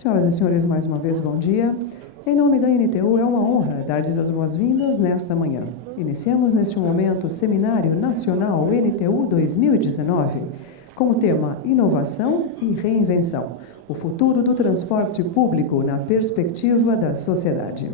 Senhoras e senhores, mais uma vez, bom dia. Em nome da NTU, é uma honra dar-lhes as boas-vindas nesta manhã. Iniciamos neste momento o Seminário Nacional NTU 2019, com o tema Inovação e Reinvenção, o futuro do transporte público na perspectiva da sociedade.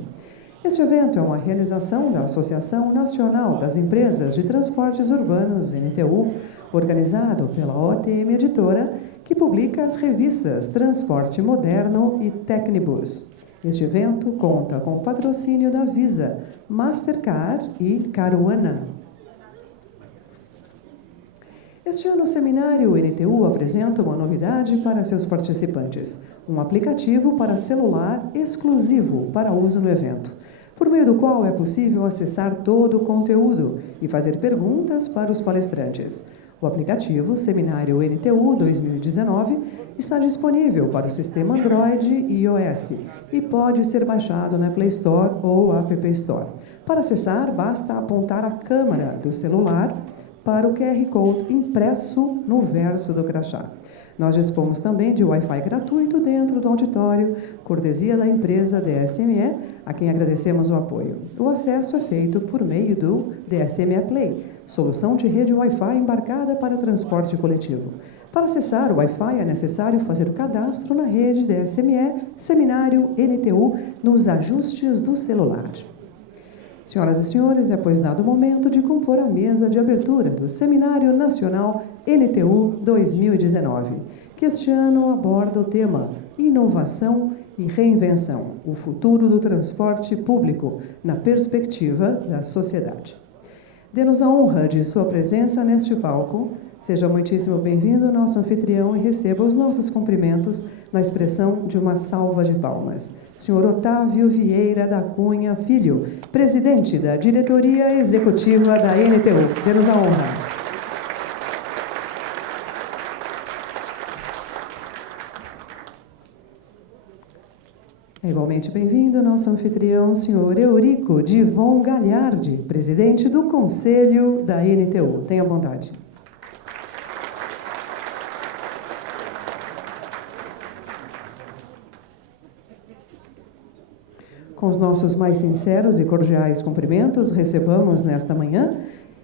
Este evento é uma realização da Associação Nacional das Empresas de Transportes Urbanos, NTU, organizado pela OTM Editora, que publica as revistas Transporte Moderno e Tecnibus. Este evento conta com o patrocínio da Visa, Mastercard e Caruana. Este ano, o Seminário NTU apresenta uma novidade para seus participantes, um aplicativo para celular exclusivo para uso no evento, por meio do qual é possível acessar todo o conteúdo e fazer perguntas para os palestrantes. O aplicativo Seminário NTU 2019 está disponível para o sistema Android e iOS e pode ser baixado na Play Store ou App Store. Para acessar, basta apontar a câmera do celular para o QR Code impresso no verso do crachá. Nós dispomos também de Wi-Fi gratuito dentro do auditório, cortesia da empresa DSME, a quem agradecemos o apoio. O acesso é feito por meio do DSME Play, solução de rede Wi-Fi embarcada para transporte coletivo. Para acessar o Wi-Fi é necessário fazer o cadastro na rede DSME Seminário NTU nos ajustes do celular. Senhoras e senhores, é pois dado o momento de compor a mesa de abertura do Seminário Nacional NTU 2019, que este ano aborda o tema Inovação e Reinvenção, o futuro do transporte público na perspectiva da sociedade. Dê-nos a honra de sua presença neste palco. Seja muitíssimo bem-vindo, nosso anfitrião, e receba os nossos cumprimentos na expressão de uma salva de palmas. Senhor Otávio Vieira da Cunha Filho, presidente da diretoria executiva da NTU. Dê-nos a honra. É igualmente bem-vindo nosso anfitrião, senhor Eurico Divon Gagliardi, presidente do Conselho da NTU. Tenha bondade. Com os nossos mais sinceros e cordiais cumprimentos, recebamos nesta manhã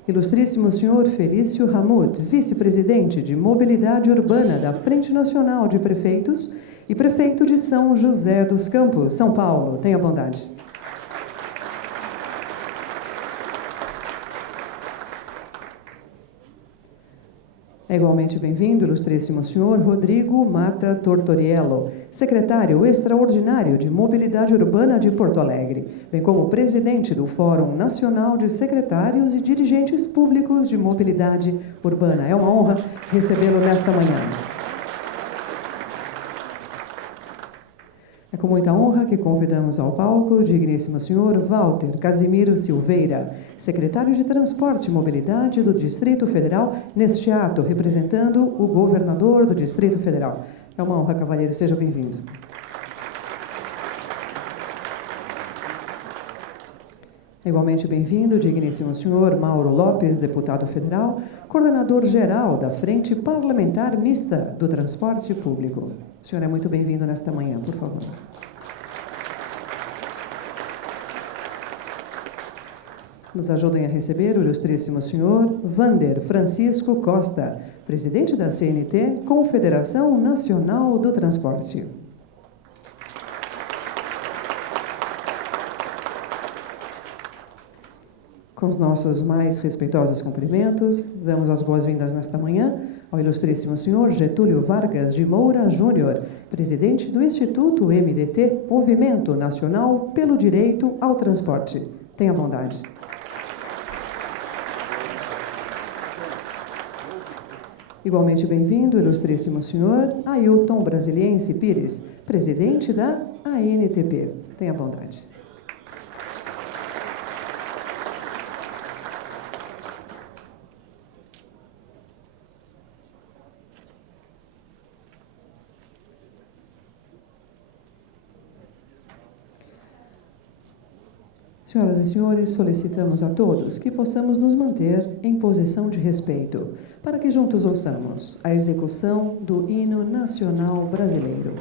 ilustríssimo senhor Felício Ramud, vice-presidente de Mobilidade Urbana da Frente Nacional de Prefeitos e prefeito de São José dos Campos, São Paulo. Tenha bondade. É igualmente bem-vindo, ilustríssimo senhor Rodrigo Mata Tortoriello, secretário extraordinário de Mobilidade Urbana de Porto Alegre, bem como presidente do Fórum Nacional de Secretários e Dirigentes Públicos de Mobilidade Urbana. É uma honra recebê-lo nesta manhã. É com muita honra que convidamos ao palco o digníssimo senhor Walter Casimiro Silveira, secretário de Transporte e Mobilidade do Distrito Federal, neste ato, representando o governador do Distrito Federal. É uma honra, cavalheiro, seja bem-vindo. Igualmente bem-vindo o digníssimo senhor Mauro Lopes, deputado federal, coordenador-geral da Frente Parlamentar Mista do Transporte Público. O senhor é muito bem-vindo nesta manhã, por favor. Nos ajudem a receber o ilustríssimo senhor Vander Francisco Costa, presidente da CNT, Confederação Nacional do Transporte. Com os nossos mais respeitosos cumprimentos, damos as boas-vindas nesta manhã ao ilustríssimo senhor Getúlio Vargas de Moura Júnior, presidente do Instituto MDT, Movimento Nacional pelo Direito ao Transporte. Tenha bondade. Igualmente bem-vindo, ilustríssimo senhor Ailton Brasiliense Pires, presidente da ANTP. Tenha bondade. Senhoras e senhores, solicitamos a todos que possamos nos manter em posição de respeito, para que juntos ouçamos a execução do Hino Nacional Brasileiro.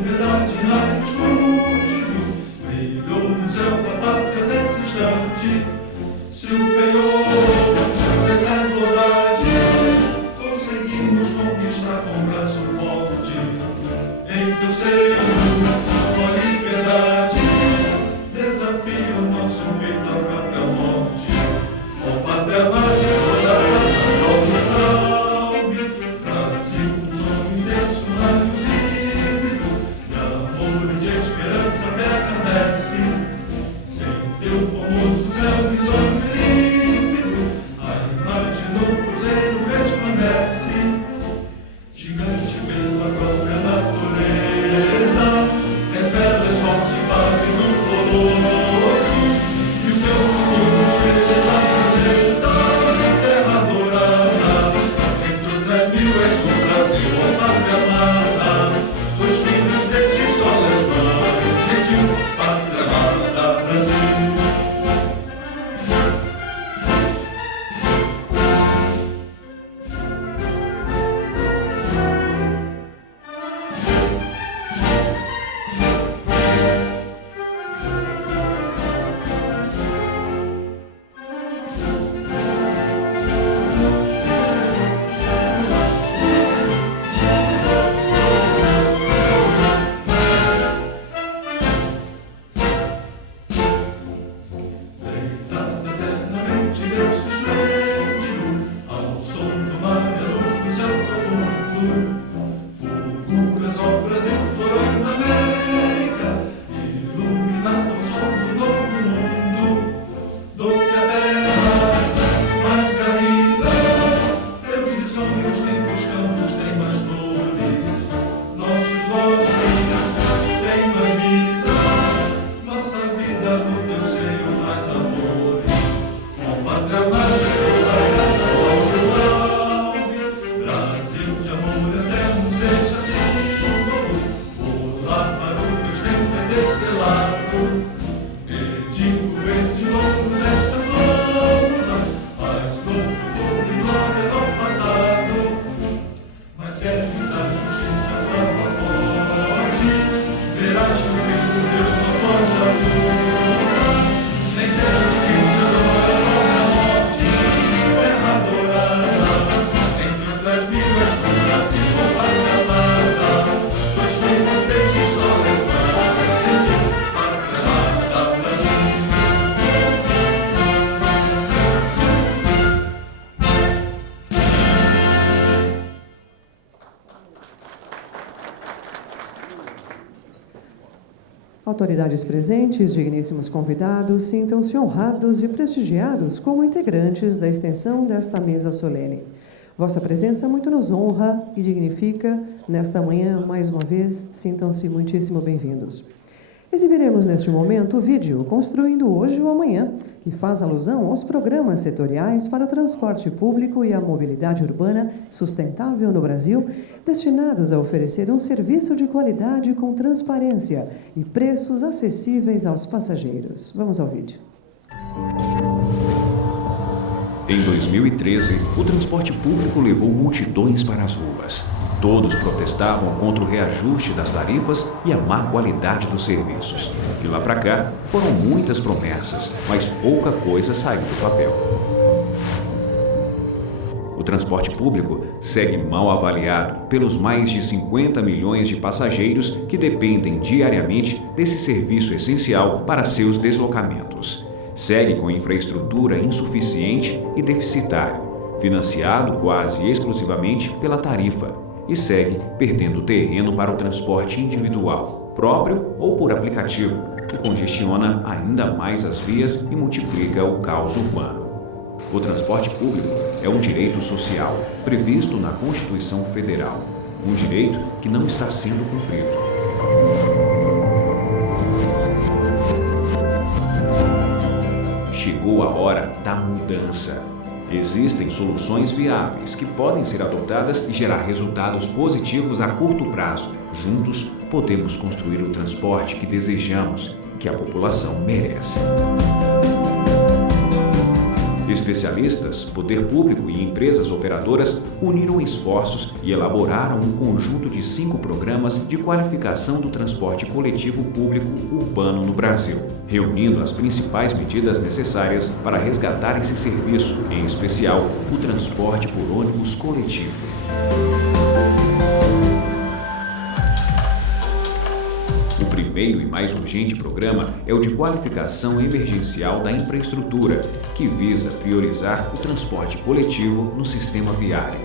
liberdade, raios fúlgidos, brilhou no céu da pátria nesse instante. Se o penhor dessa igualdade conseguimos conquistar com um braço forte, em teu seio, a liberdade desafia o nosso peito à própria morte. Ó pátria amada, toda a pátria, salve, salve, Brasil, um sonho intenso, um raio vívido, de amor e de esperança a terra desce, sem teu famoso céu risonho límpido, a imagem do cruzeiro resplandece, gigante pela própria natureza, és bela, és forte, padre do colosso, e o teu futuro espelha essa grandeza, terra adorada, entre outras mil és do Brasil, ó pátria amada, dois filhos deste sol és mãe, gentil, pátria amada, Brasil. Deitado eternamente berço esplêndido, ao som do mar e a luz do céu profundo, fulguras ó Brasil foram da América, iluminado ao som do novo mundo, do que a terra mais garrida, teus risonhos limpos campos têm mais flores, nossos bosques têm mais vida, nossa vida no teu seio mais amores. Ó pátria amada, toda a terra, salve, salve, Brasil de amor eterno seja símbolo, olá para o teus tempos estrelado, medindo o verde louro desta flâmula, paz no futuro e glória no passado, mas serve da justiça prova forte, verás que o filho Deus não foge à luta, nem terra quente adora a morte, terra adorada, entre outras mil és do Brasil, ó pátria amada, dois filhos deste sol és mãe, gentil, pátria amada, Brasil. Autoridades presentes, digníssimos convidados, sintam-se honrados e prestigiados como integrantes da extensão desta mesa solene. Vossa presença muito nos honra e dignifica nesta manhã, mais uma vez, sintam-se muitíssimo bem-vindos. Exibiremos neste momento o vídeo Construindo Hoje ou Amanhã, que faz alusão aos programas setoriais para o transporte público e a mobilidade urbana sustentável no Brasil, destinados a oferecer um serviço de qualidade com transparência e preços acessíveis aos passageiros. Vamos ao vídeo. Em 2013, o transporte público levou multidões para as ruas. Todos protestavam contra o reajuste das tarifas e a má qualidade dos serviços. De lá para cá, foram muitas promessas, mas pouca coisa saiu do papel. O transporte público segue mal avaliado pelos mais de 50 milhões de passageiros que dependem diariamente desse serviço essencial para seus deslocamentos. Segue com infraestrutura insuficiente e deficitário, financiado quase exclusivamente pela tarifa, e segue perdendo terreno para o transporte individual, próprio ou por aplicativo, que congestiona ainda mais as vias e multiplica o caos urbano. O transporte público é um direito social previsto na Constituição Federal, um direito que não está sendo cumprido. Chegou a hora da mudança. Existem soluções viáveis que podem ser adotadas e gerar resultados positivos a curto prazo. Juntos, podemos construir o transporte que desejamos, que a população merece. Especialistas, poder público e empresas operadoras uniram esforços e elaboraram um conjunto de 5 programas de qualificação do transporte coletivo público urbano no Brasil, reunindo as principais medidas necessárias para resgatar esse serviço, em especial o transporte por ônibus coletivo. O primeiro e mais urgente programa é o de qualificação emergencial da infraestrutura, que visa priorizar o transporte coletivo no sistema viário.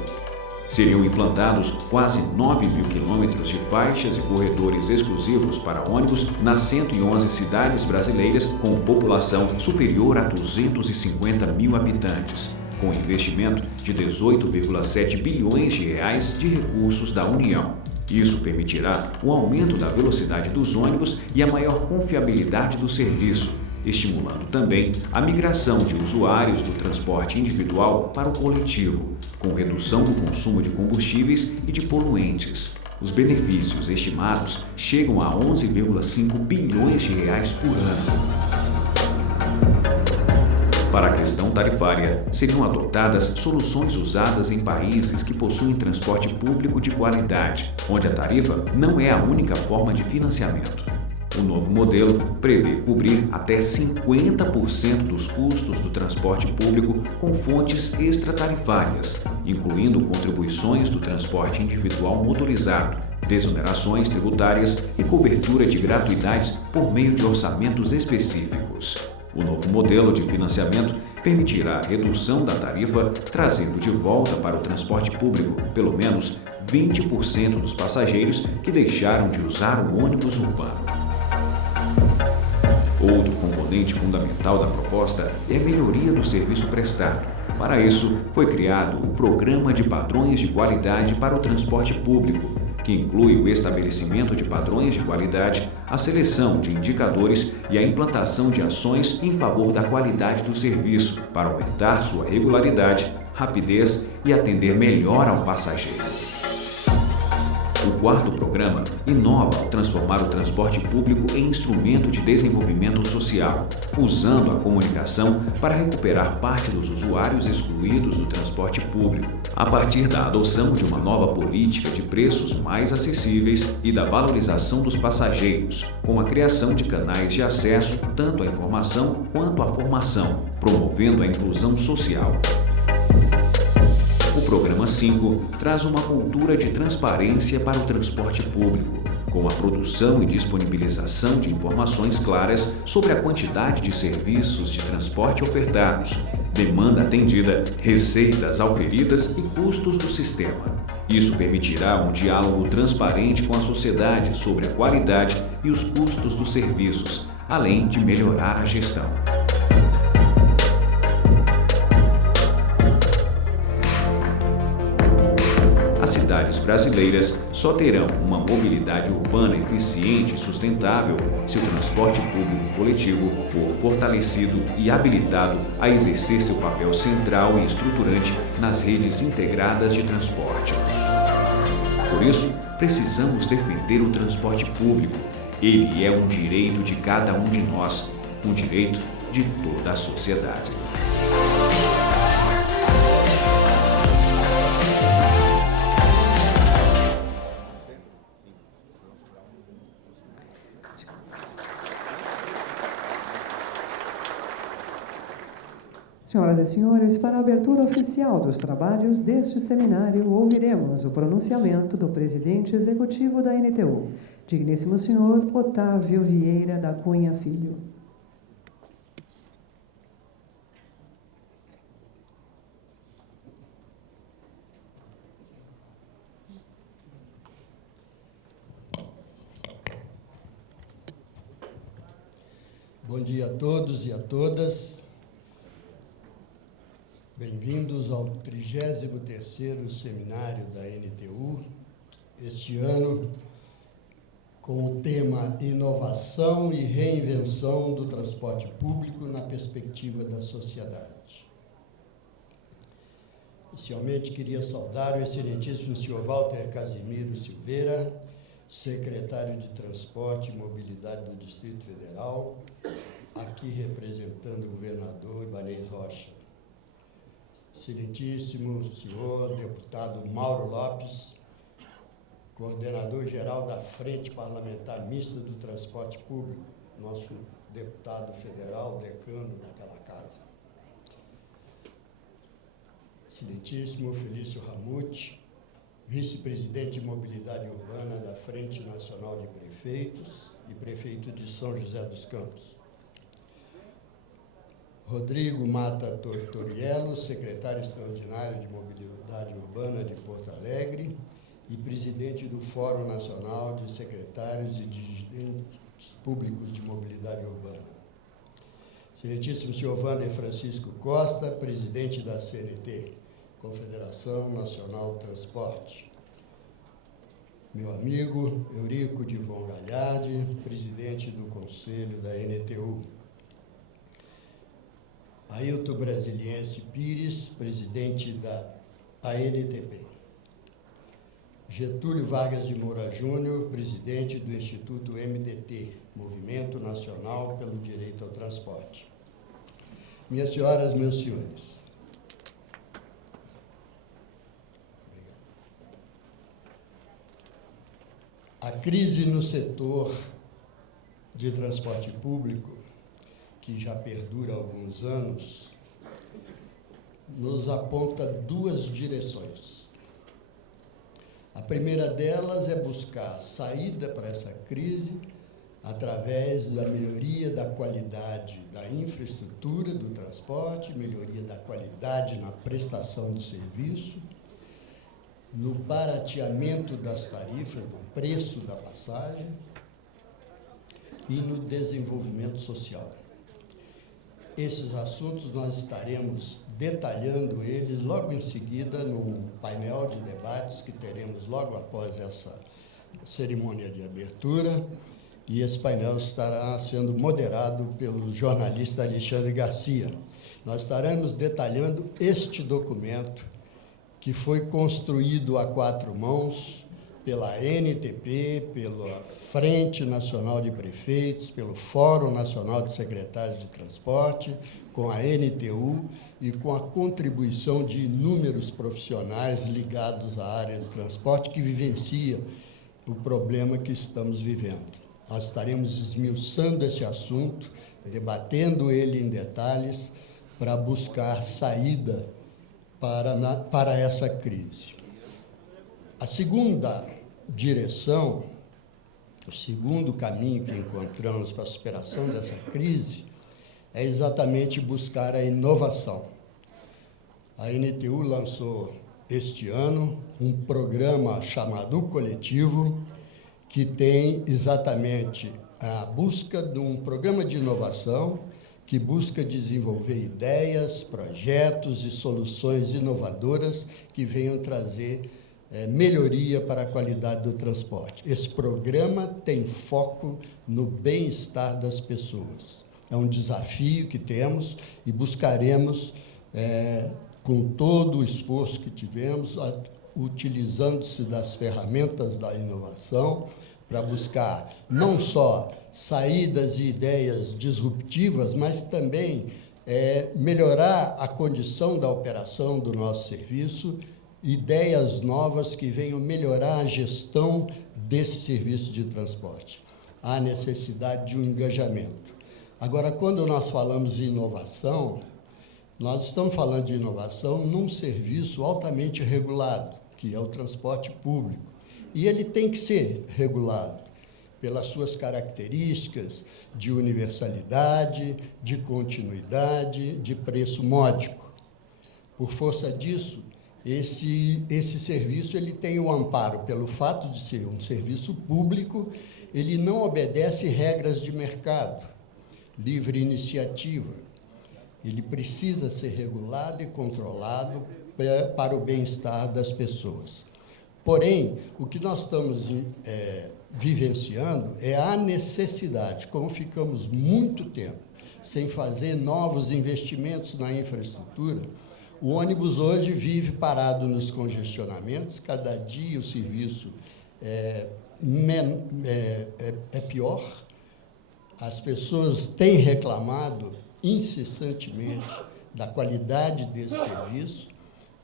Seriam implantados quase 9.000 quilômetros de faixas e corredores exclusivos para ônibus nas 111 cidades brasileiras com população superior a 250 mil habitantes, com investimento de 18,7 bilhões de reais de recursos da União. Isso permitirá o aumento da velocidade dos ônibus e a maior confiabilidade do serviço, estimulando também a migração de usuários do transporte individual para o coletivo, com redução do consumo de combustíveis e de poluentes. Os benefícios estimados chegam a 11,5 bilhões de reais por ano. Para a questão tarifária, seriam adotadas soluções usadas em países que possuem transporte público de qualidade, onde a tarifa não é a única forma de financiamento. O novo modelo prevê cobrir até 50% dos custos do transporte público com fontes extratarifárias, incluindo contribuições do transporte individual motorizado, desonerações tributárias e cobertura de gratuidades por meio de orçamentos específicos. O novo modelo de financiamento permitirá a redução da tarifa, trazendo de volta para o transporte público pelo menos 20% dos passageiros que deixaram de usar o ônibus urbano. Outro componente fundamental da proposta é a melhoria do serviço prestado. Para isso, foi criado o Programa de Padrões de Qualidade para o Transporte Público, que inclui o estabelecimento de padrões de qualidade, a seleção de indicadores e a implantação de ações em favor da qualidade do serviço, para aumentar sua regularidade, rapidez e atender melhor ao passageiro. O quarto programa inova ao transformar o transporte público em instrumento de desenvolvimento social, usando a comunicação para recuperar parte dos usuários excluídos do transporte público, a partir da adoção de uma nova política de preços mais acessíveis e da valorização dos passageiros, com a criação de canais de acesso tanto à informação quanto à formação, promovendo a inclusão social. O Programa 5 traz uma cultura de transparência para o transporte público, com a produção e disponibilização de informações claras sobre a quantidade de serviços de transporte ofertados, demanda atendida, receitas auferidas e custos do sistema. Isso permitirá um diálogo transparente com a sociedade sobre a qualidade e os custos dos serviços, além de melhorar a gestão. As cidades brasileiras só terão uma mobilidade urbana eficiente e sustentável se o transporte público coletivo for fortalecido e habilitado a exercer seu papel central e estruturante nas redes integradas de transporte. Por isso, precisamos defender o transporte público. Ele é um direito de cada um de nós, um direito de toda a sociedade. Senhoras e senhores, para a abertura oficial dos trabalhos deste seminário, ouviremos o pronunciamento do presidente executivo da NTU, digníssimo senhor Otávio Vieira da Cunha Filho. Bom dia a todos e a todas. Bem-vindos ao 33º Seminário da NTU, este ano com o tema Inovação e Reinvenção do Transporte Público na Perspectiva da Sociedade. Inicialmente, queria saudar o excelentíssimo senhor Walter Casimiro Silveira, secretário de Transporte e Mobilidade do Distrito Federal, aqui representando o governador Ibanez Rocha. Excelentíssimo senhor deputado Mauro Lopes, coordenador-geral da Frente Parlamentar Mista do Transporte Público, nosso deputado federal, decano daquela casa. Excelentíssimo Felício Ramute, vice-presidente de Mobilidade Urbana da Frente Nacional de Prefeitos e prefeito de São José dos Campos. Rodrigo Mata Tortoriello, secretário extraordinário de Mobilidade Urbana de Porto Alegre e presidente do Fórum Nacional de Secretários e Dirigentes Públicos de Mobilidade Urbana. Excelentíssimo senhor Wander Francisco Costa, presidente da CNT, Confederação Nacional do Transporte. Meu amigo Eurico Divon Galhardi, presidente do Conselho da NTU. Ailton Brasiliense Pires, presidente da ANTP. Getúlio Vargas de Moura Júnior, presidente do Instituto MDT, Movimento Nacional pelo Direito ao Transporte. Minhas senhoras, meus senhores, a crise no setor de transporte público, que já perdura há alguns anos, nos aponta duas direções. A primeira delas é buscar saída para essa crise através da melhoria da qualidade da infraestrutura do transporte, melhoria da qualidade na prestação do serviço, no barateamento das tarifas, do preço da passagem e no desenvolvimento social. Esses assuntos nós estaremos detalhando eles logo em seguida num painel de debates que teremos logo após essa cerimônia de abertura, e esse painel estará sendo moderado pelo jornalista Alexandre Garcia. Nós estaremos detalhando este documento que foi construído a quatro mãos pela NTP, pela Frente Nacional de Prefeitos, pelo Fórum Nacional de Secretários de Transporte, com a NTU e com a contribuição de inúmeros profissionais ligados à área do transporte que vivenciam o problema que estamos vivendo. Nós estaremos esmiuçando esse assunto, debatendo ele em detalhes, para buscar saída para essa crise. A segunda direção, o segundo caminho que encontramos para a superação dessa crise é exatamente buscar a inovação. A NTU lançou este ano um programa chamado Coletivo, que tem exatamente a busca de um programa de inovação que busca desenvolver ideias, projetos e soluções inovadoras que venham trazer melhoria para a qualidade do transporte. Esse programa tem foco no bem-estar das pessoas. É um desafio que temos e buscaremos, com todo o esforço que tivemos, utilizando-se das ferramentas da inovação, para buscar não só saídas e ideias disruptivas, mas também melhorar a condição da operação do nosso serviço, ideias novas que venham melhorar a gestão desse serviço de transporte. Há necessidade de um engajamento. Agora, quando nós falamos em inovação, nós estamos falando de inovação num serviço altamente regulado, que é o transporte público. E ele tem que ser regulado pelas suas características de universalidade, de continuidade, de preço módico. Por força disso, esse serviço ele tem o amparo pelo fato de ser um serviço público, ele não obedece regras de mercado, livre iniciativa. Ele precisa ser regulado e controlado para o bem-estar das pessoas. Porém, o que nós estamos vivenciando é a necessidade, como ficamos muito tempo sem fazer novos investimentos na infraestrutura, o ônibus hoje vive parado nos congestionamentos, cada dia o serviço é pior, as pessoas têm reclamado incessantemente da qualidade desse serviço.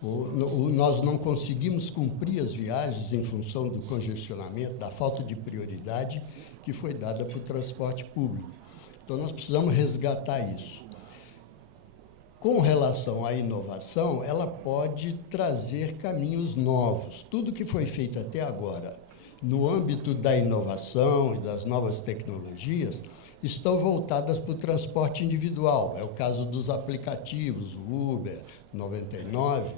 Nós não conseguimos cumprir as viagens em função do congestionamento, da falta de prioridade que foi dada para o transporte público. Então, nós precisamos resgatar isso. Com relação à inovação, ela pode trazer caminhos novos. Tudo que foi feito até agora no âmbito da inovação e das novas tecnologias estão voltadas para o transporte individual. É o caso dos aplicativos, o Uber, 99,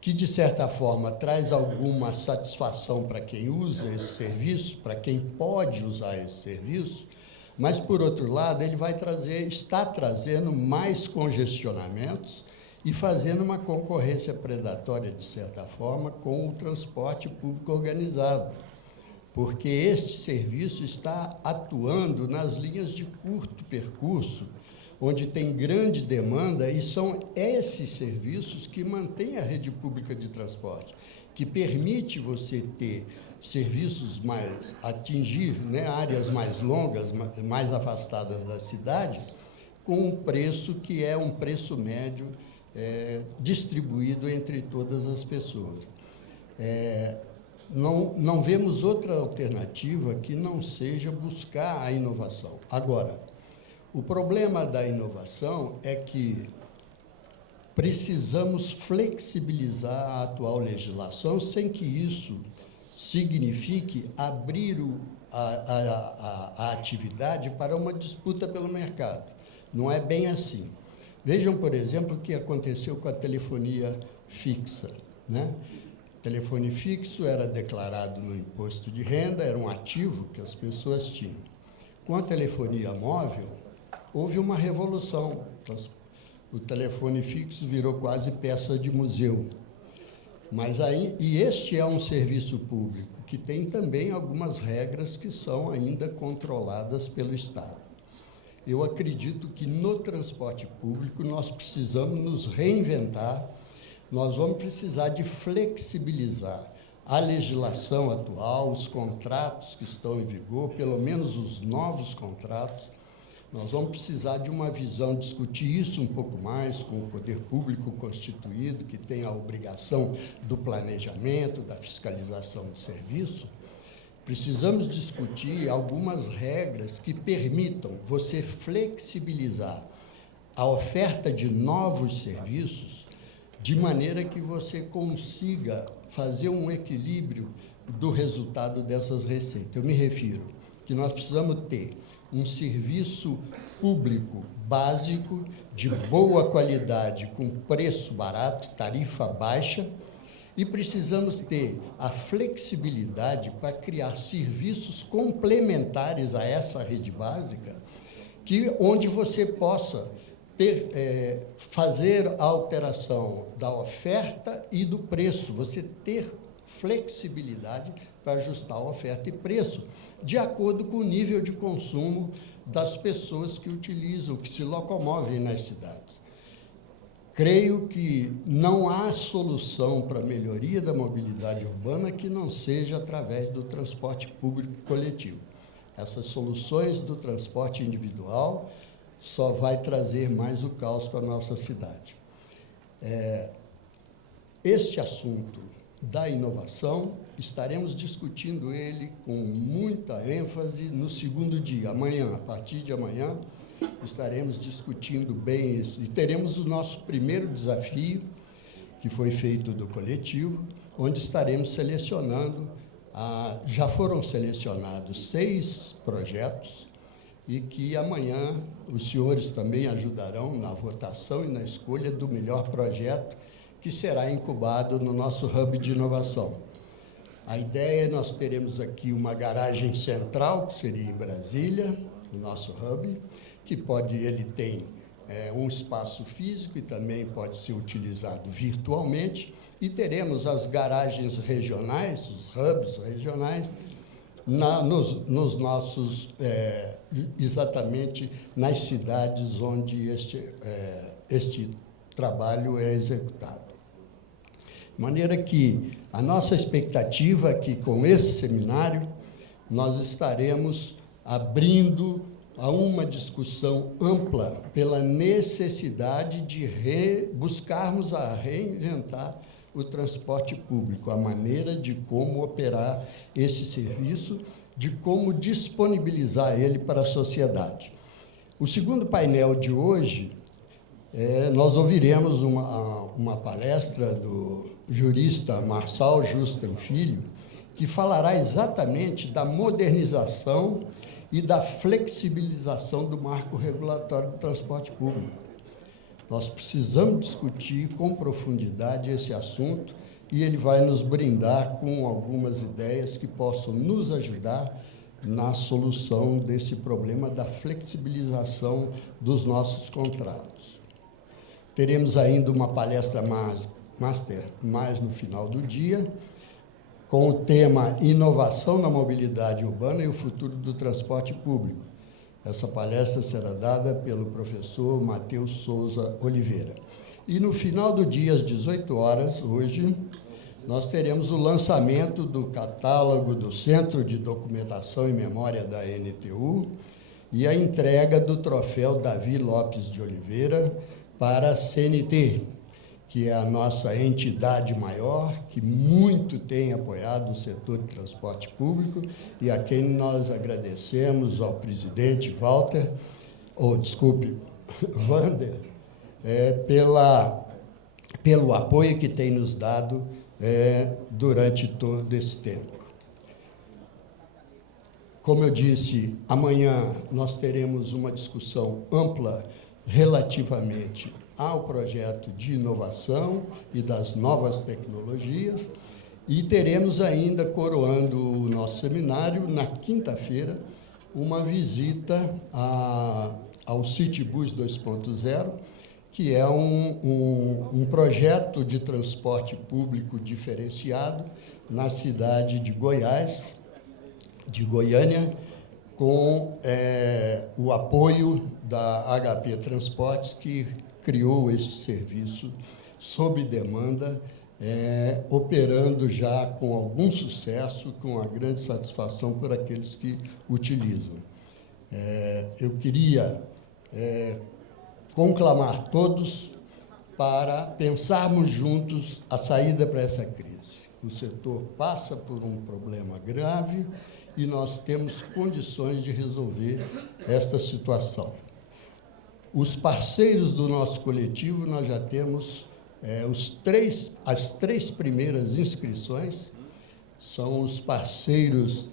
que, de certa forma, traz alguma satisfação para quem usa esse serviço, para quem pode usar esse serviço, mas, por outro lado, ele está trazendo mais congestionamentos e fazendo uma concorrência predatória, de certa forma, com o transporte público organizado, porque este serviço está atuando nas linhas de curto percurso, onde tem grande demanda, e são esses serviços que mantêm a rede pública de transporte, que permite você ter serviços atingir, né, áreas mais longas, mais afastadas da cidade, com um preço que é um preço médio distribuído entre todas as pessoas. Não vemos outra alternativa que não seja buscar a inovação. Agora, o problema da inovação é que precisamos flexibilizar a atual legislação sem que isso signifique abrir a atividade para uma disputa pelo mercado. Não é bem assim. Vejam, por exemplo, o que aconteceu com a telefonia fixa, né? O telefone fixo era declarado no imposto de renda, era um ativo que as pessoas tinham. Com a telefonia móvel, houve uma revolução. O telefone fixo virou quase peça de museu. E este é um serviço público que tem também algumas regras que são ainda controladas pelo Estado. Eu acredito que no transporte público nós precisamos nos reinventar, nós vamos precisar de flexibilizar a legislação atual, os contratos que estão em vigor, pelo menos os novos contratos. Nós vamos precisar de uma visão, discutir isso um pouco mais com o poder público constituído, que tem a obrigação do planejamento, da fiscalização do serviço. Precisamos discutir algumas regras que permitam você flexibilizar a oferta de novos serviços de maneira que você consiga fazer um equilíbrio do resultado dessas receitas. Eu me refiro que nós precisamos ter um serviço público básico, de boa qualidade, com preço barato, tarifa baixa, e precisamos ter a flexibilidade para criar serviços complementares a essa rede básica, onde você possa fazer a alteração da oferta e do preço, você ter flexibilidade para ajustar a oferta e preço, de acordo com o nível de consumo das pessoas que utilizam, que se locomovem nas cidades. Creio que não há solução para a melhoria da mobilidade urbana que não seja através do transporte público coletivo. Essas soluções do transporte individual só vai trazer mais o caos para a nossa cidade. Este assunto da inovação, estaremos discutindo ele com muita ênfase no segundo dia, amanhã. A partir de amanhã, estaremos discutindo bem isso. E teremos o nosso primeiro desafio, que foi feito do coletivo, onde estaremos selecionando, já foram selecionados 6 projetos, e que amanhã os senhores também ajudarão na votação e na escolha do melhor projeto, que será incubado no nosso hub de inovação. A ideia é nós teremos aqui uma garagem central, que seria em Brasília, o nosso hub, que ele tem um espaço físico e também pode ser utilizado virtualmente, e teremos as garagens regionais, os hubs regionais, nos nossos, exatamente nas cidades onde este trabalho é executado. De maneira que a nossa expectativa é que, com esse seminário, nós estaremos abrindo a uma discussão ampla pela necessidade de buscarmos a reinventar o transporte público, a maneira de como operar esse serviço, de como disponibilizar ele para a sociedade. O segundo painel de hoje, nós ouviremos uma palestra do jurista Marçal Justin Filho, que falará exatamente da modernização e da flexibilização do marco regulatório do transporte público. Nós precisamos discutir com profundidade esse assunto e ele vai nos brindar com algumas ideias que possam nos ajudar na solução desse problema da flexibilização dos nossos contratos. Teremos ainda uma palestra mais no final do dia, com o tema Inovação na Mobilidade Urbana e o Futuro do Transporte Público. Essa palestra será dada pelo professor Matheus Souza Oliveira. E no final do dia, às 18 horas, hoje, nós teremos o lançamento do catálogo do Centro de Documentação e Memória da NTU e a entrega do troféu Davi Lopes de Oliveira para a CNT, que é a nossa entidade maior, que muito tem apoiado o setor de transporte público e a quem nós agradecemos, ao presidente Wander, pelo apoio que tem nos dado durante todo esse tempo. Como eu disse, amanhã nós teremos uma discussão ampla relativamente ao projeto de inovação e das novas tecnologias, e teremos ainda, coroando o nosso seminário, na quinta-feira, uma visita ao Citibus 2.0, que é um projeto de transporte público diferenciado na cidade de Goiás, de Goiânia, com o apoio da HP Transportes, que criou este serviço sob demanda, operando já com algum sucesso, com a grande satisfação por aqueles que utilizam. Eu queria conclamar todos para pensarmos juntos a saída para essa crise. O setor passa por um problema grave e nós temos condições de resolver esta situação. Os parceiros do nosso coletivo, nós já temos as três primeiras inscrições, são os parceiros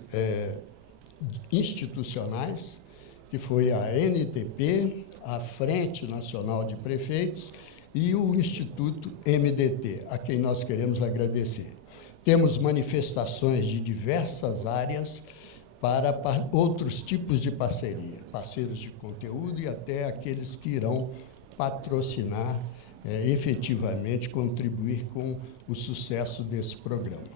institucionais, que foi a NTP, a Frente Nacional de Prefeitos e o Instituto MDT, a quem nós queremos agradecer. Temos manifestações de diversas áreas para outros tipos de parceria, parceiros de conteúdo e até aqueles que irão patrocinar, efetivamente contribuir com o sucesso desse programa.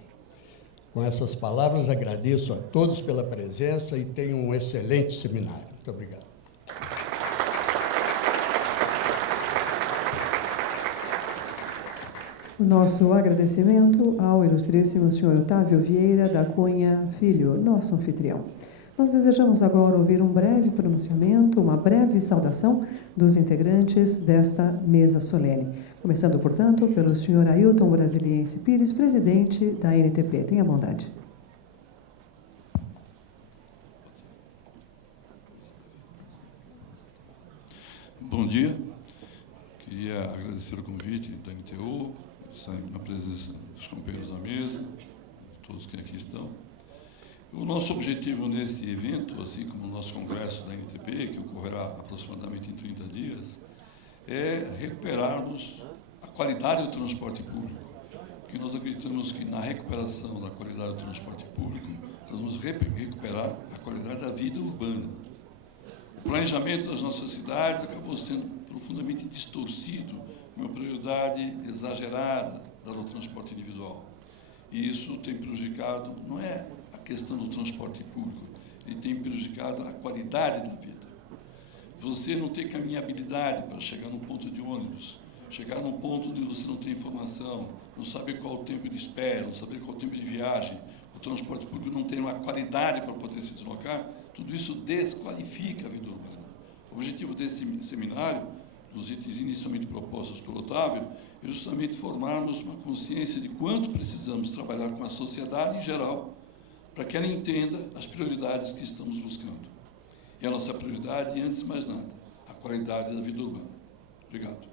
Com essas palavras, agradeço a todos pela presença e tenham um excelente seminário. Muito obrigado. O nosso agradecimento ao ilustríssimo senhor Otávio Vieira da Cunha Filho, nosso anfitrião. Nós desejamos agora ouvir um breve pronunciamento, uma breve saudação dos integrantes desta mesa solene. Começando, portanto, pelo senhor Ailton Brasiliense Pires, presidente da NTP. Tenha bondade. Bom dia. Queria agradecer o convite da NTU, estar na presença dos companheiros da mesa, todos que aqui estão. O nosso objetivo nesse evento, assim como o nosso congresso da NTP, que ocorrerá aproximadamente em 30 dias, é recuperarmos a qualidade do transporte público, porque nós acreditamos que na recuperação da qualidade do transporte público, nós vamos recuperar a qualidade da vida urbana. O planejamento das nossas cidades acabou sendo profundamente distorcido, uma prioridade exagerada dada ao transporte individual. E isso tem prejudicado, não é a questão do transporte público, ele tem prejudicado a qualidade da vida. Você não tem caminhabilidade para chegar no ponto de ônibus, chegar num ponto onde você não tem informação, não sabe qual o tempo de espera, não saber qual o tempo de viagem, o transporte público não tem uma qualidade para poder se deslocar, Tudo isso desqualifica a vida urbana. O objetivo desse seminário, nos itens inicialmente propostos pelo Otávio, é justamente formarmos uma consciência de quanto precisamos trabalhar com a sociedade em geral para que ela entenda as prioridades que estamos buscando. E a nossa prioridade, antes de mais nada, a qualidade da vida urbana. Obrigado.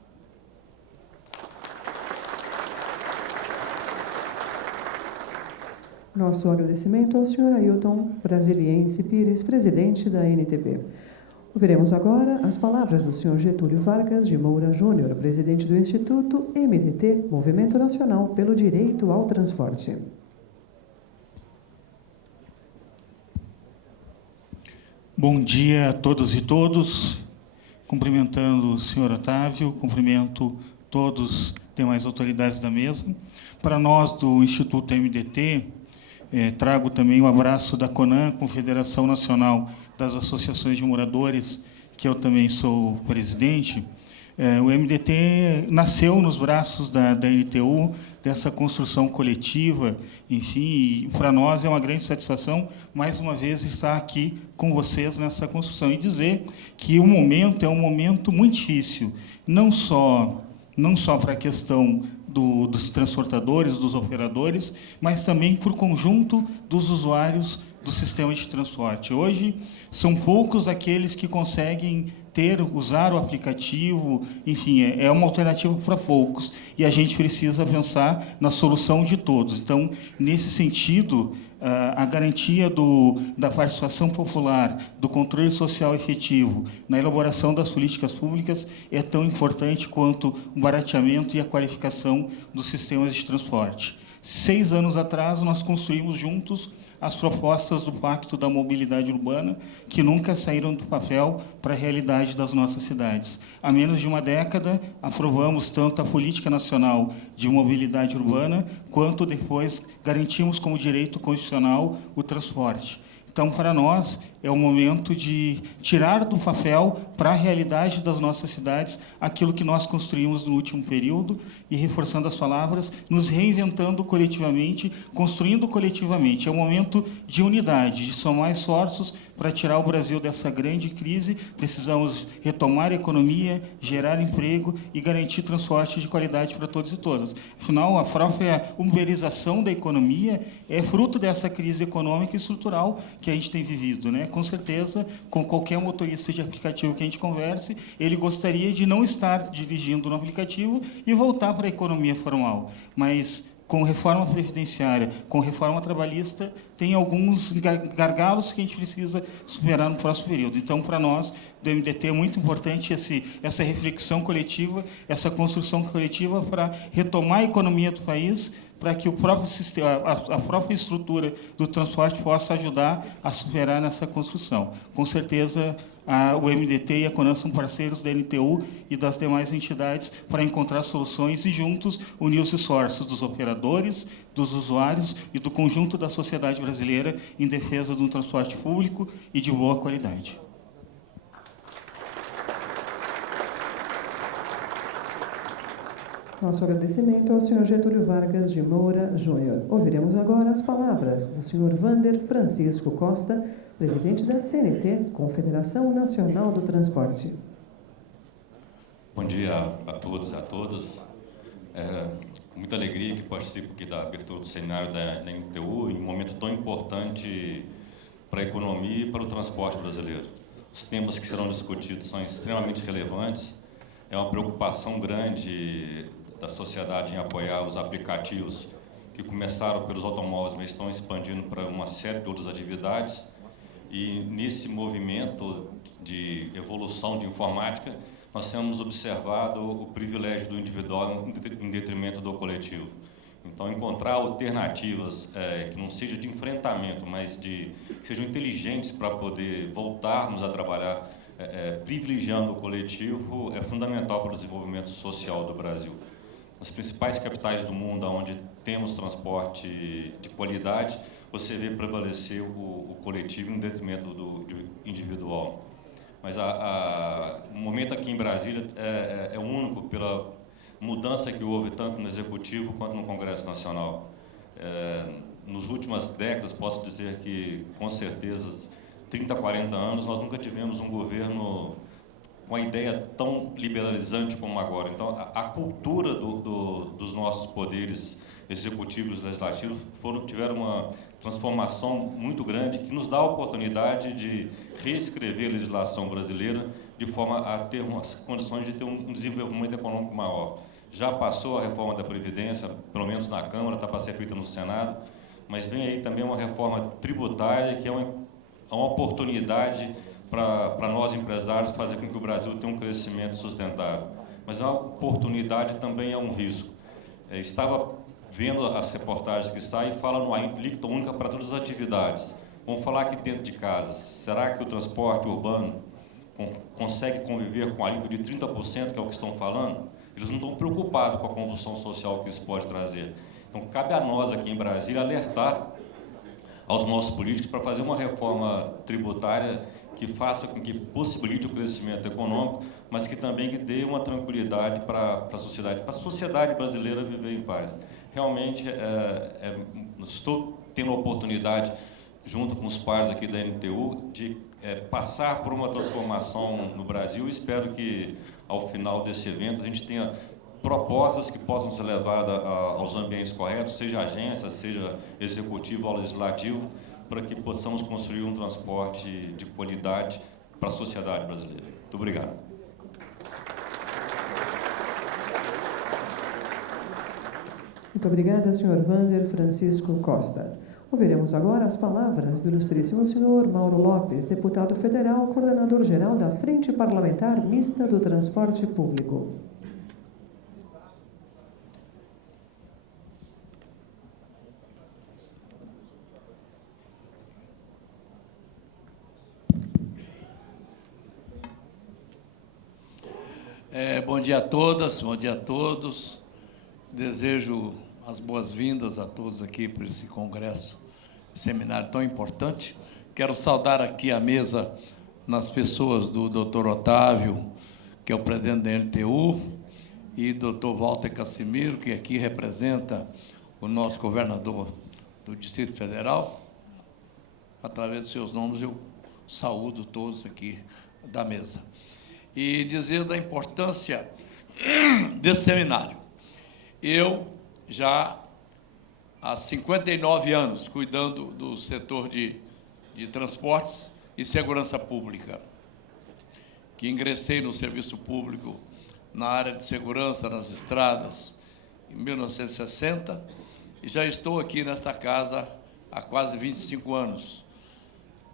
Nosso agradecimento ao Sr. Ailton Brasiliense Pires, presidente da NTP. Ouviremos agora as palavras do Sr. Getúlio Vargas de Moura Júnior, presidente do Instituto MDT, Movimento Nacional pelo Direito ao Transporte. Bom dia a todas e todos. Cumprimentando o senhor Otávio, cumprimento todos os demais autoridades da mesa. Para nós do Instituto MDT, trago também o abraço da CONAN, Confederação Nacional das Associações de Moradores, que eu também sou presidente. O MDT nasceu nos braços da NTU, dessa construção coletiva, enfim, e para nós é uma grande satisfação, mais uma vez, estar aqui com vocês nessa construção e dizer que o momento é um momento muito difícil, não só para a questão dos transportadores, dos operadores, mas também para o conjunto dos usuários do sistema de transporte. Hoje, são poucos aqueles que conseguem usar o aplicativo, enfim, é uma alternativa para poucos, e a gente precisa pensar na solução de todos. Então, nesse sentido, a garantia da participação popular, do controle social efetivo na elaboração das políticas públicas é tão importante quanto o barateamento e a qualificação dos sistemas de transporte. 6 anos atrás, nós construímos juntos as propostas do Pacto da Mobilidade Urbana, que nunca saíram do papel para a realidade das nossas cidades. Há menos de uma década, aprovamos tanto a Política Nacional de Mobilidade Urbana, quanto depois garantimos como direito constitucional o transporte. Então, para nós, é o momento de tirar do papel para a realidade das nossas cidades aquilo que nós construímos no último período e, reforçando as palavras, nos reinventando coletivamente, construindo coletivamente. É um momento de unidade, de somar esforços para tirar o Brasil dessa grande crise. Precisamos retomar a economia, gerar emprego e garantir transporte de qualidade para todos e todas. Afinal, a própria uberização da economia é fruto dessa crise econômica e estrutural que a gente tem vivido, né? Com certeza, com qualquer motorista de aplicativo que a gente converse, ele gostaria de não estar dirigindo no aplicativo e voltar para a economia formal. Mas, com reforma previdenciária, com reforma trabalhista, tem alguns gargalos que a gente precisa superar no próximo período. Então, para nós, do MDT, é muito importante essa reflexão coletiva, essa construção coletiva para retomar a economia do país, para que o próprio sistema, a própria estrutura do transporte possa ajudar a superar nessa construção. Com certeza, o MDT e a CONAN são parceiros da NTU e das demais entidades para encontrar soluções e, juntos, unir os esforços dos operadores, dos usuários e do conjunto da sociedade brasileira em defesa de um transporte público e de boa qualidade. Nosso agradecimento ao Sr. Getúlio Vargas de Moura Júnior. Ouviremos agora as palavras do Sr. Vander Francisco Costa, presidente da CNT, Confederação Nacional do Transporte. Bom dia a todos e a todas. Com muita alegria que participo aqui da abertura do seminário da NTU, em um momento tão importante para a economia e para o transporte brasileiro. Os temas que serão discutidos são extremamente relevantes. É uma preocupação grande da sociedade em apoiar os aplicativos que começaram pelos automóveis, mas estão expandindo para uma série de outras atividades. E nesse movimento de evolução de informática, nós temos observado o privilégio do individual em detrimento do coletivo. Então, encontrar alternativas que não sejam de enfrentamento, mas que sejam inteligentes para poder voltarmos a trabalhar privilegiando o coletivo é fundamental para o desenvolvimento social do Brasil. Nas principais capitais do mundo, onde temos transporte de qualidade, você vê prevalecer o coletivo em detrimento do individual. Mas o momento aqui em Brasília é único pela mudança que houve tanto no Executivo quanto no Congresso Nacional. Nas últimas décadas, posso dizer que, com certeza, 30, 40 anos, nós nunca tivemos um governo com a ideia tão liberalizante como agora. Então, a cultura dos nossos poderes executivos e legislativos tiveram uma transformação muito grande que nos dá a oportunidade de reescrever a legislação brasileira de forma a ter umas condições de ter um desenvolvimento econômico maior. Já passou a reforma da Previdência, pelo menos na Câmara, está para ser feita no Senado, mas vem aí também uma reforma tributária que é uma oportunidade para nós empresários fazer com que o Brasil tenha um crescimento sustentável. Mas a oportunidade também é um risco. Estava vendo as reportagens que saem e falam numa alíquota única para todas as atividades. Vamos falar aqui dentro de casa. Será que o transporte urbano consegue conviver com a alíquota de 30%, que é o que estão falando? Eles não estão preocupados com a convulsão social que isso pode trazer. Então, cabe a nós aqui em Brasília alertar aos nossos políticos para fazer uma reforma tributária que faça com que possibilite o crescimento econômico, mas que também que dê uma tranquilidade para a sociedade brasileira viver em paz. Realmente, estou tendo a oportunidade, junto com os pares aqui da NTU, de passar por uma transformação no Brasil. Espero que, ao final desse evento, a gente tenha propostas que possam ser levadas aos ambientes corretos, seja agência, seja executivo ou legislativo, para que possamos construir um transporte de qualidade para a sociedade brasileira. Muito obrigado. Muito obrigada, senhor Wander Francisco Costa. Ouviremos agora as palavras do ilustríssimo senhor Mauro Lopes, deputado federal, coordenador-geral da Frente Parlamentar Mista do Transporte Público. Bom dia a todas, bom dia a todos. Desejo as boas-vindas a todos aqui para esse congresso, seminário tão importante. Quero saudar aqui a mesa nas pessoas do Dr. Otávio, que é o presidente da NTU, e Dr. Walter Cassimiro, que aqui representa o nosso governador do Distrito Federal. Através dos seus nomes, eu saúdo todos aqui da mesa. E dizer da importância desse seminário. Eu, já há 59 anos, cuidando do setor de transportes e segurança pública, que ingressei no serviço público na área de segurança nas estradas em 1960, e já estou aqui nesta casa há quase 25 anos,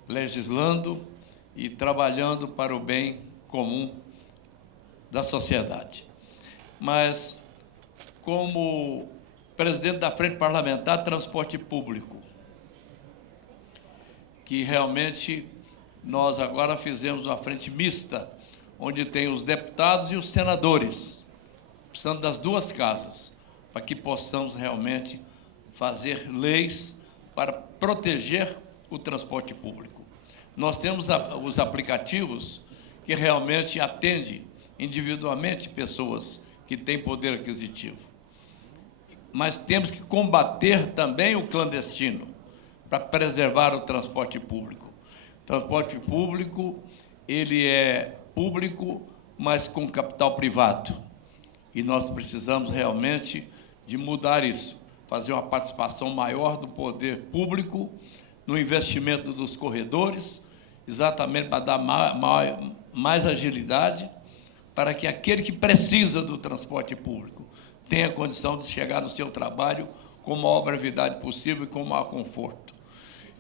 legislando e trabalhando para o bem comum da sociedade. Mas, como presidente da Frente Parlamentar Transporte Público, que realmente nós agora fizemos uma frente mista, onde tem os deputados e os senadores, precisando das duas casas, para que possamos realmente fazer leis para proteger o transporte público. Nós temos os aplicativos que realmente atendem individualmente pessoas que têm poder aquisitivo. Mas temos que combater também o clandestino para preservar o transporte público. O transporte público, ele é público, mas com capital privado. E nós precisamos realmente de mudar isso, fazer uma participação maior do poder público no investimento dos corredores, exatamente para dar mais agilidade, para que aquele que precisa do transporte público tenha condição de chegar no seu trabalho com a maior brevidade possível e com o maior conforto.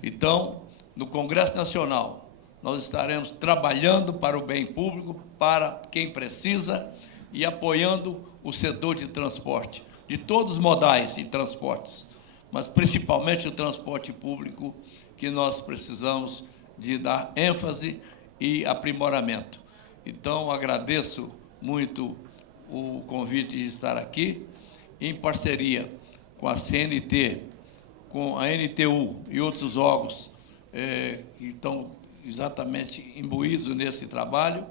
Então, no Congresso Nacional, nós estaremos trabalhando para o bem público, para quem precisa, e apoiando o setor de transporte, de todos os modais de transportes, mas principalmente o transporte público, que nós precisamos de dar ênfase e aprimoramento. Então, agradeço muito o convite de estar aqui, em parceria com a CNT, com a NTU e outros órgãos que estão exatamente imbuídos nesse trabalho.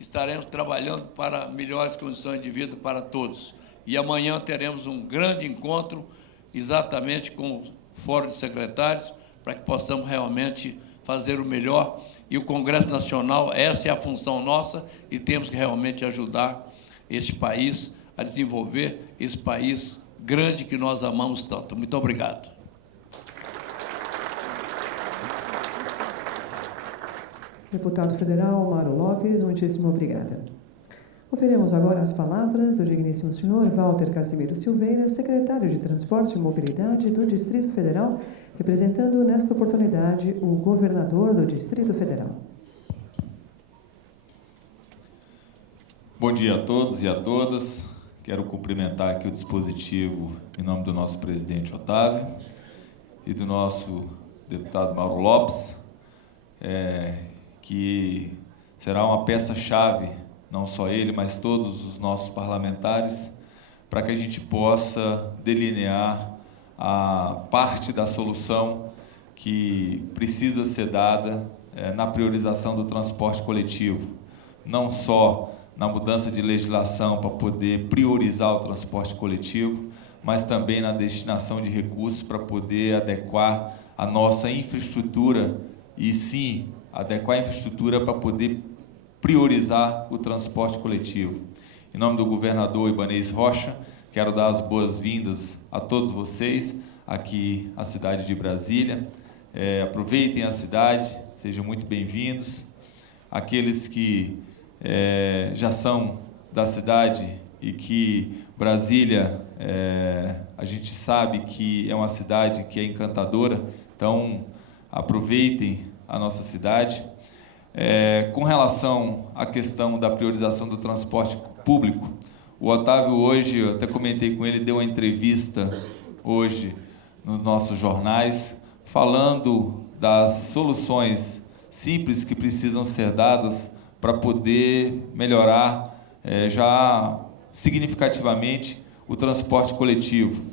Estaremos trabalhando para melhores condições de vida para todos. E amanhã teremos um grande encontro, exatamente com o Fórum de Secretários, para que possamos realmente fazer o melhor, e o Congresso Nacional, essa é a função nossa, e temos que realmente ajudar este país a desenvolver esse país grande que nós amamos tanto. Muito obrigado. Deputado Federal Mauro Lopes, muitíssimo obrigada. Ouviremos agora as palavras do digníssimo senhor Walter Casimiro Silveira, secretário de Transporte e Mobilidade do Distrito Federal, representando nesta oportunidade o governador do Distrito Federal. Bom dia a todos e a todas. Quero cumprimentar aqui o dispositivo em nome do nosso presidente Otávio e do nosso deputado Mauro Lopes, que será uma peça-chave, não só ele, mas todos os nossos parlamentares, para que a gente possa delinear a parte da solução que precisa ser dada na priorização do transporte coletivo, não só na mudança de legislação para poder priorizar o transporte coletivo, mas também na destinação de recursos para poder adequar a nossa infraestrutura e, sim, adequar a infraestrutura para poder priorizar o transporte coletivo. Em nome do governador Ibanez Rocha, quero dar as boas-vindas a todos vocês aqui à cidade de Brasília. Aproveitem a cidade, sejam muito bem-vindos. Aqueles que já são da cidade e que Brasília, a gente sabe que é uma cidade que é encantadora, então aproveitem a nossa cidade. Com relação à questão da priorização do transporte público, o Otávio hoje, eu até comentei com ele, deu uma entrevista hoje nos nossos jornais, falando das soluções simples que precisam ser dadas para poder melhorar já significativamente o transporte coletivo.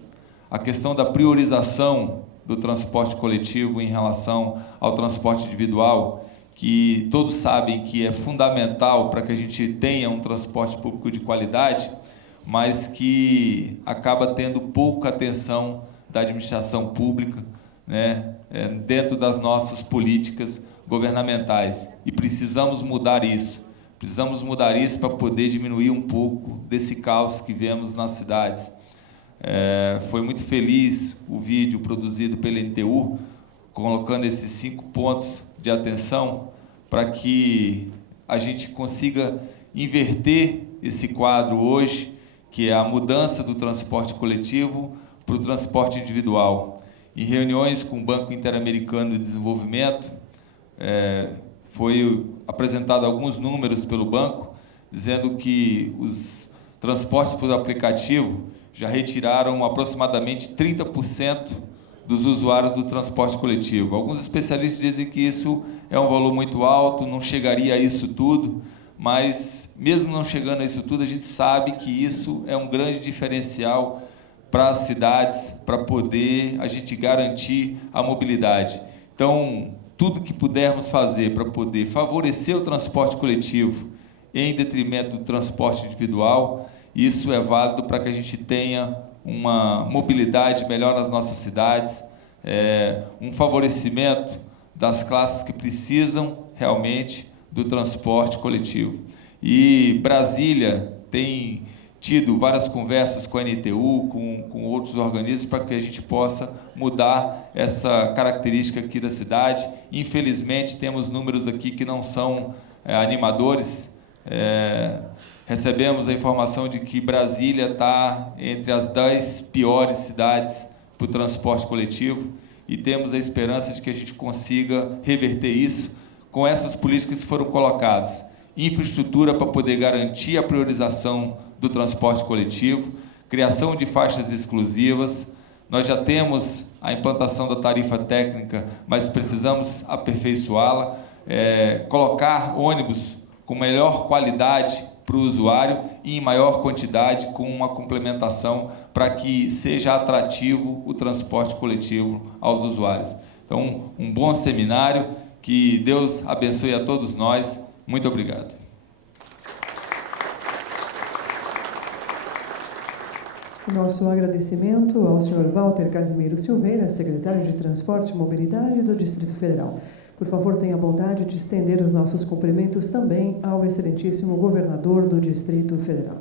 A questão da priorização do transporte coletivo em relação ao transporte individual, que todos sabem que é fundamental para que a gente tenha um transporte público de qualidade, mas que acaba tendo pouca atenção da administração pública, né, dentro das nossas políticas governamentais. E precisamos mudar isso. Precisamos mudar isso para poder diminuir um pouco desse caos que vemos nas cidades. Foi muito feliz o vídeo produzido pela NTU, colocando esses 5 pontos de atenção para que a gente consiga inverter esse quadro hoje, que é a mudança do transporte coletivo para o transporte individual. Em reuniões com o Banco Interamericano de Desenvolvimento, foi apresentado alguns números pelo banco, dizendo que os transportes por aplicativo já retiraram aproximadamente 30% dos usuários do transporte coletivo. Alguns especialistas dizem que isso é um valor muito alto, não chegaria a isso tudo, mas mesmo não chegando a isso tudo, a gente sabe que isso é um grande diferencial para as cidades, para poder a gente garantir a mobilidade. Então, tudo que pudermos fazer para poder favorecer o transporte coletivo em detrimento do transporte individual, isso é válido para que a gente tenha uma mobilidade melhor nas nossas cidades, um favorecimento das classes que precisam realmente do transporte coletivo. E Brasília tem tido várias conversas com a NTU, com outros organismos, para que a gente possa mudar essa característica aqui da cidade. Infelizmente, temos números aqui que não são animadores. Recebemos a informação de que Brasília está entre as 10 piores cidades para o transporte coletivo e temos a esperança de que a gente consiga reverter isso com essas políticas que foram colocadas. Infraestrutura para poder garantir a priorização do transporte coletivo, criação de faixas exclusivas. Nós já temos a implantação da tarifa técnica, mas precisamos aperfeiçoá-la, colocar ônibus com melhor qualidade para o usuário e em maior quantidade, com uma complementação para que seja atrativo o transporte coletivo aos usuários. Então, um bom seminário, que Deus abençoe a todos nós. Muito obrigado. Nosso agradecimento ao senhor Walter Casimiro Silveira, secretário de Transporte e Mobilidade do Distrito Federal. Por favor, tenha a bondade de estender os nossos cumprimentos também ao excelentíssimo governador do Distrito Federal.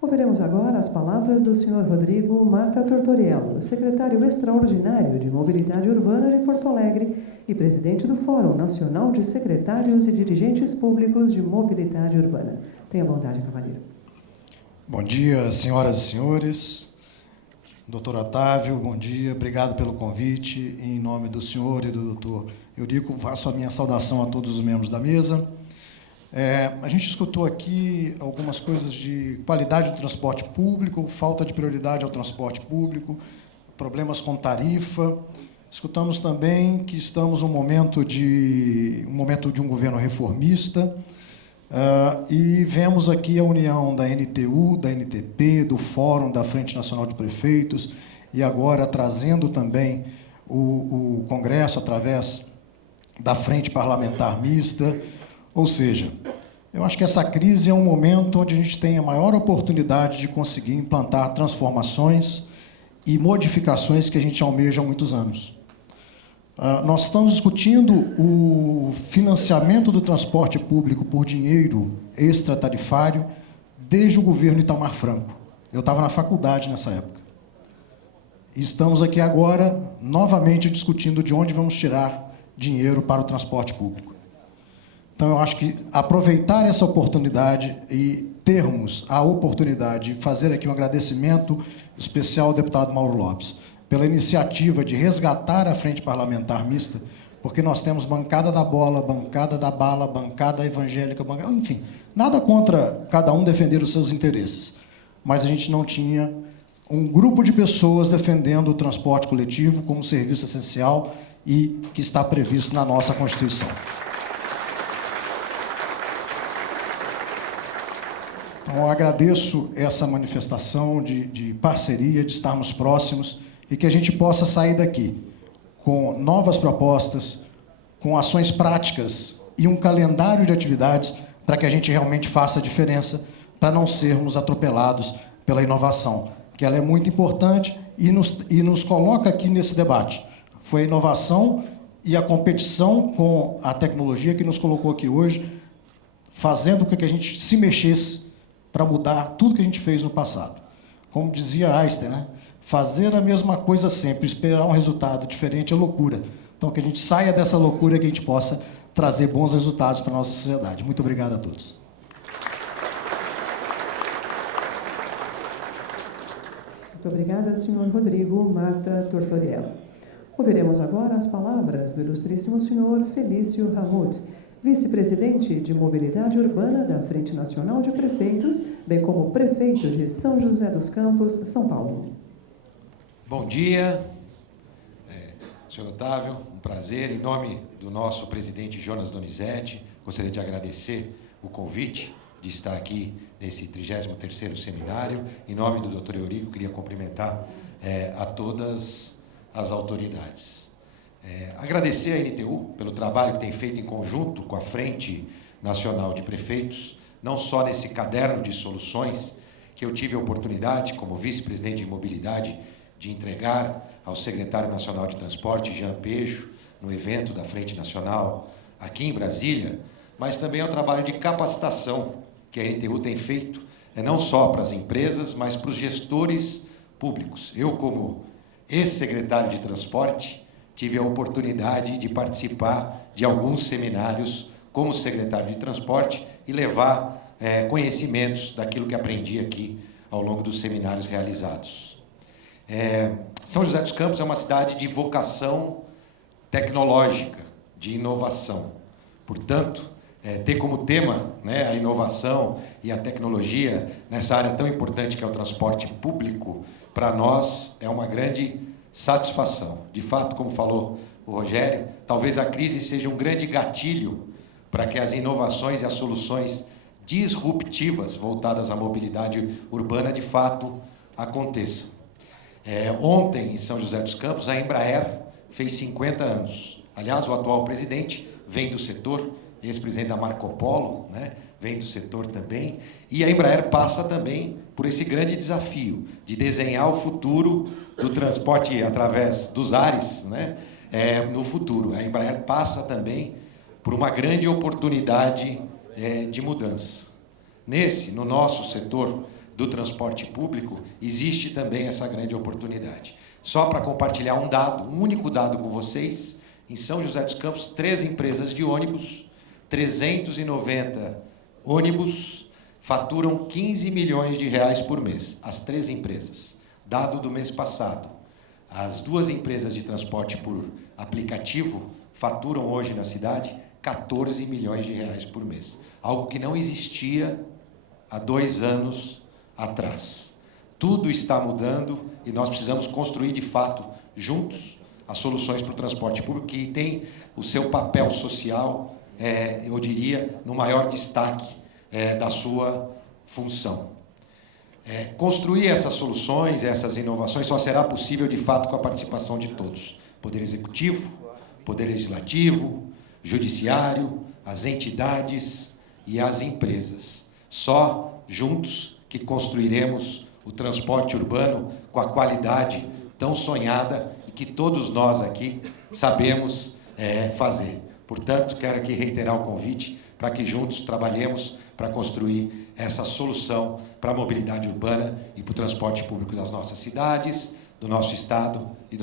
Ouviremos agora as palavras do senhor Rodrigo Mata Tortoriello, secretário extraordinário de Mobilidade Urbana de Porto Alegre e presidente do Fórum Nacional de Secretários e Dirigentes Públicos de Mobilidade Urbana. Tenha a bondade, cavalheiro. Bom dia, senhoras e senhores. Doutor Otávio, bom dia. Obrigado pelo convite. Em nome do senhor e do doutor Eurico, faço a minha saudação a todos os membros da mesa. A gente escutou aqui algumas coisas de qualidade do transporte público, falta de prioridade ao transporte público, problemas com tarifa. Escutamos também que estamos num momento de um governo reformista, e vemos aqui a união da NTU, da NTP, do Fórum da Frente Nacional de Prefeitos, e agora trazendo também o Congresso através da Frente Parlamentar Mista. Ou seja, eu acho que essa crise é um momento onde a gente tem a maior oportunidade de conseguir implantar transformações e modificações que a gente almeja há muitos anos. Nós estamos discutindo o financiamento do transporte público por dinheiro extratarifário desde o governo Itamar Franco. Eu estava na faculdade nessa época. E estamos aqui agora, novamente, discutindo de onde vamos tirar dinheiro para o transporte público. Então, eu acho que aproveitar essa oportunidade e termos a oportunidade de fazer aqui um agradecimento especial ao deputado Mauro Lopes pela iniciativa de resgatar a Frente Parlamentar Mista, porque nós temos bancada da bola, bancada da bala, bancada evangélica, enfim, nada contra cada um defender os seus interesses, mas a gente não tinha um grupo de pessoas defendendo o transporte coletivo como serviço essencial e que está previsto na nossa Constituição. Então, eu agradeço essa manifestação de parceria, de estarmos próximos e que a gente possa sair daqui com novas propostas, com ações práticas e um calendário de atividades para que a gente realmente faça a diferença, para não sermos atropelados pela inovação, que ela é muito importante e nos coloca aqui nesse debate. Foi a inovação e a competição com a tecnologia que nos colocou aqui hoje, fazendo com que a gente se mexesse para mudar tudo que a gente fez no passado. Como dizia Einstein, né? Fazer a mesma coisa sempre, esperar um resultado diferente é loucura. Então, que a gente saia dessa loucura e que a gente possa trazer bons resultados para a nossa sociedade. Muito obrigado a todos. Muito obrigada, senhor Rodrigo Mata Tortoriello. Ouviremos agora as palavras do ilustríssimo senhor Felício Ramud, vice-presidente de Mobilidade Urbana da Frente Nacional de Prefeitos, bem como prefeito de São José dos Campos, São Paulo. Bom dia, senhor Otávio, um prazer. Em nome do nosso presidente Jonas Donizete, gostaria de agradecer o convite de estar aqui nesse 33º seminário. Em nome do Dr. Eurico, queria cumprimentar a todas as autoridades. Agradecer à NTU pelo trabalho que tem feito em conjunto com a Frente Nacional de Prefeitos, não só nesse caderno de soluções que eu tive a oportunidade, como vice-presidente de mobilidade, de entregar ao secretário nacional de transporte, Jean Pejo, no evento da Frente Nacional aqui em Brasília, mas também ao trabalho de capacitação que a NTU tem feito, não só para as empresas, mas para os gestores públicos. Eu, como ex-secretário de transporte, tive a oportunidade de participar de alguns seminários como secretário de transporte e levar conhecimentos daquilo que aprendi aqui ao longo dos seminários realizados. São José dos Campos é uma cidade de vocação tecnológica, de inovação. Portanto, ter como tema, né, a inovação e a tecnologia nessa área tão importante que é o transporte público, para nós é uma grande satisfação. De fato, como falou o Rogério, talvez a crise seja um grande gatilho para que as inovações e as soluções disruptivas voltadas à mobilidade urbana, de fato, aconteçam. Ontem, em São José dos Campos, a Embraer fez 50 anos. Aliás, o atual presidente vem do setor, ex-presidente da Marco Polo, né, vem do setor também, e a Embraer passa também por esse grande desafio de desenhar o futuro do transporte através dos ares, né, no futuro. A Embraer passa também por uma grande oportunidade de mudança. No nosso setor do transporte público, existe também essa grande oportunidade. Só para compartilhar um único dado com vocês, em São José dos Campos, 3 empresas de ônibus, 390 ônibus, faturam 15 milhões de reais por mês, as 3 empresas. Dado do mês passado. As 2 empresas de transporte por aplicativo faturam hoje na cidade 14 milhões de reais por mês. Algo que não existia há 2 anos atrás. Tudo está mudando e nós precisamos construir, de fato, juntos, as soluções para o transporte público, que tem o seu papel social, eu diria, no maior destaque da sua função. Construir essas soluções, essas inovações, só será possível, de fato, com a participação de todos. Poder Executivo, Poder Legislativo, Judiciário, as entidades e as empresas. Só juntos que construiremos o transporte urbano com a qualidade tão sonhada e que todos nós aqui sabemos fazer. Portanto, quero aqui reiterar o convite para que juntos trabalhemos para construir essa solução para a mobilidade urbana e para o transporte público das nossas cidades, do nosso estado e do